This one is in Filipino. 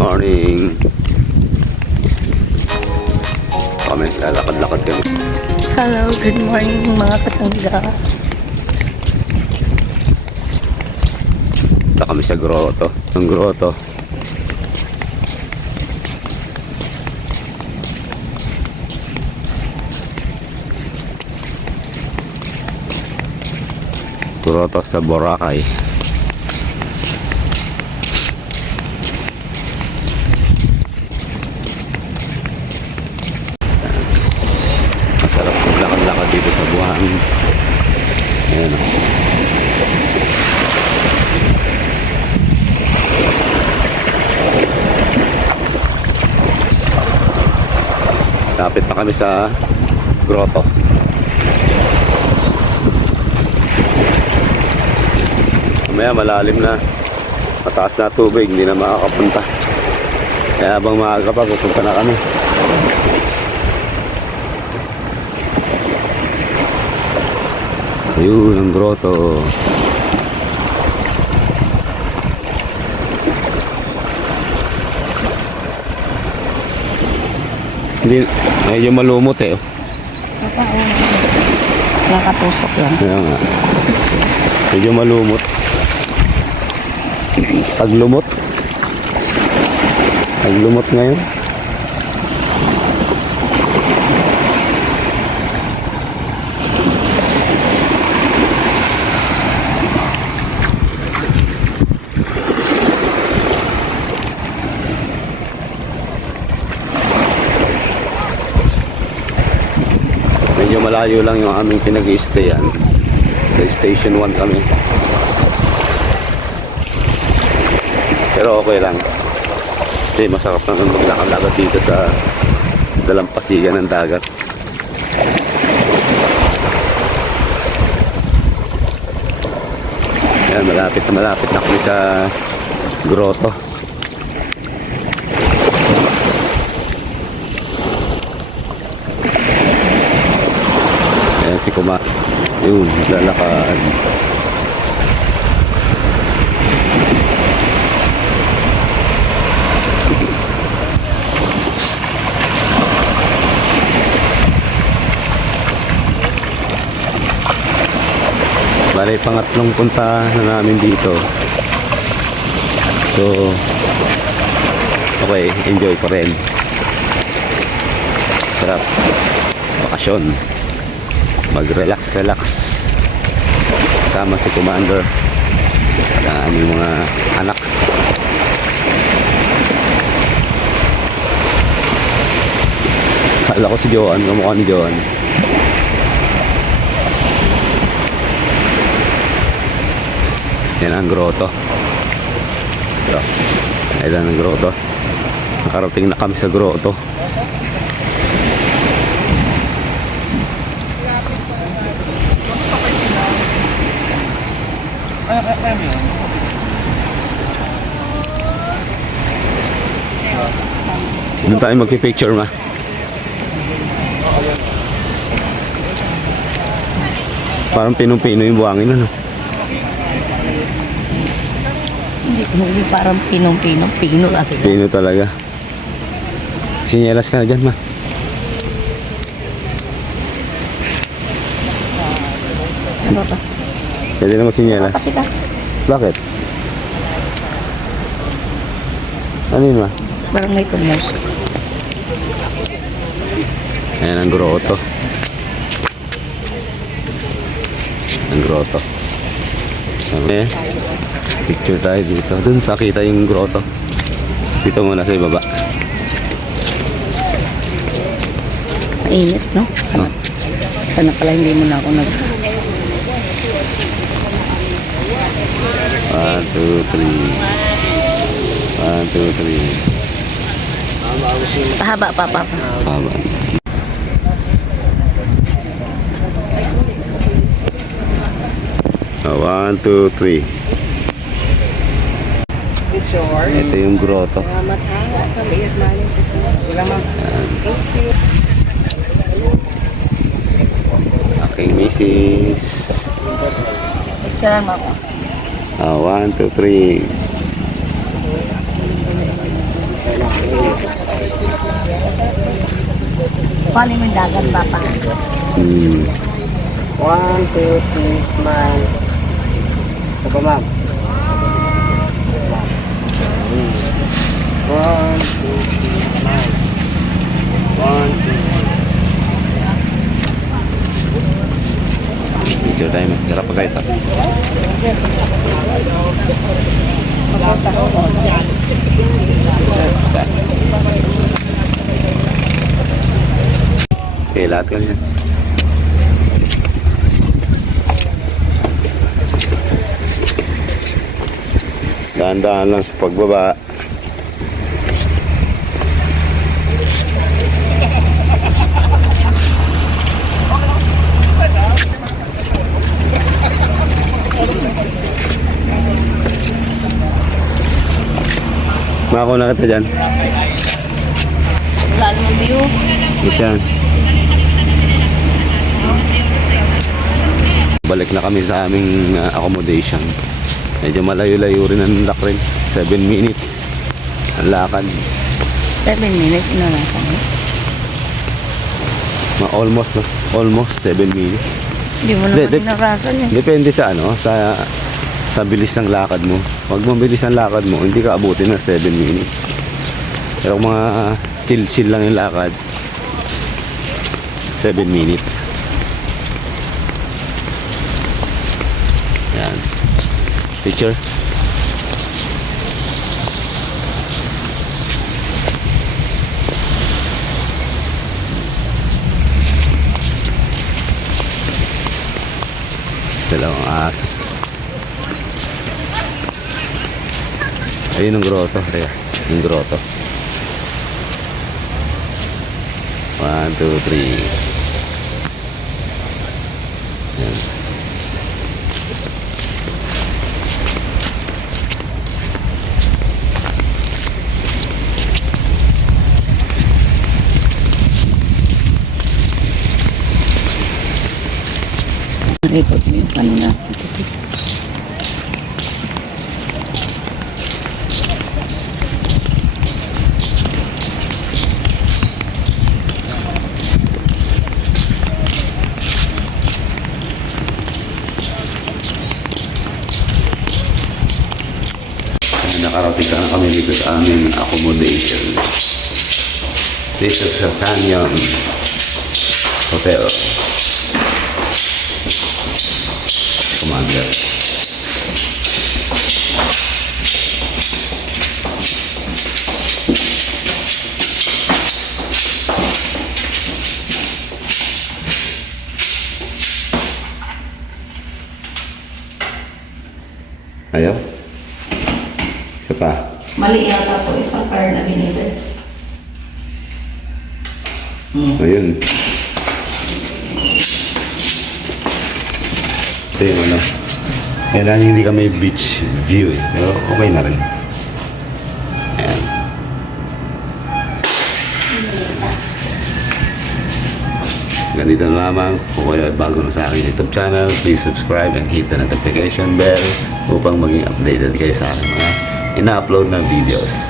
morning. Kami, lalakad-lakad kami. Hello, good morning mga kasangga. Punta kami sa grotto. Ang grotto. Grotto sa Boracay. Masarap maglakad-lakad dito sa buhangin. Ayan o. Lapit na kami sa grotto. Mamaya malalim na, mataas na tubig, hindi na makakapunta. Kaya habang maaga pa, pupunta na kami. Ayun ang grotto. Hindi, medyo malumot eh. Nakatusok lang. Kaya nga. Medyo malumot. Paglumot ngayon. Medyo malayo lang yung aming pinag-i-stayan. Sa station 1 kami. Pero okay lang. Kasi masarap naman maglakad-lakad dito sa dalampasigan ng dagat. Yan, malapit na kami sa grotto. Ayan si Kuma. Yun, lalakad. Bale, pangatlong punta na namin dito. So, okay, enjoy pa rin. Sarap. Bakasyon. Mag-relax. Kasama si Commander at ang aming mga anak. Kala ko si Joan, kamukha ni Joan. Yan ang grotto. So, ayan ang grotto. Nakarating na kami sa grotto. Doon tayo magpipicture ma. Parang pinong-pino yung buhangin ano. Hindi parang pinong-pino. Pino kasi. Pino talaga. Sinyelas ka na dyan ma. Ano to? Pwede na magsinyelas. Kapit ka. Bakit? Ano yun ma? Parang may tumusok. Ayan ang grotto. Ang grotto. Okay. Picture tayo dito. Doon sa kita yung grotto. Dito muna sa ibaba. Mainit, no? Sana pala hindi mo na ako nag... 1, 2, 3. 1, 2, 3. Pahaba pa. Haba. Oh, 1, 2, 3. Ito yung grotto. Aking misis. Picture mo ako. 1, 2, 3. Kuhanin mo yung dagat, papa. Hmm. 1, 2, 3, smile. Ito pa, ma'am. 1, 2, 3, smile. 1, 2, Picture time. Hirap pa kayo. Okay, lahat ka niya. Dahan-dahan lang sa pagbaba. Mako na kita dyan. Wala naman view. Isyan. Balik na kami sa aming accommodation. Medyo malayo-layo rin ang lakrin. 7 minutes ang lakad. 7 minutes, inulasan mo. Almost, no? Almost 7 minutes. Hindi mo Hindi, naman inulasan yun. Depende sa ano, sa bilis ng lakad mo. Pag mabilis ang lakad mo, hindi ka abutin ng 7 minutes. Pero kung mga chill-chill lang yung lakad, 7 minutes. Yan. Picture. Dalawang aso. Ayun ang grotto. Ayan, yung grotto. 1, 2, 3. Ayan. Record mo yung kanina. Nakarating ka na kami dito sa aming accommodation. Dito sa Canyon Hotel. Commander. Ayaw? Isa pa. Mali yata to, isang pair na binibig. Ayun. Ito yung ano. Kailangan hindi ka may beach view eh. Pero okay na rin. Ayan. Ganito na lamang. Kung kayo ay bago na sa aking YouTube channel, please subscribe and hit the notification bell upang maging updated kayo sa aking mga ina-upload na videos.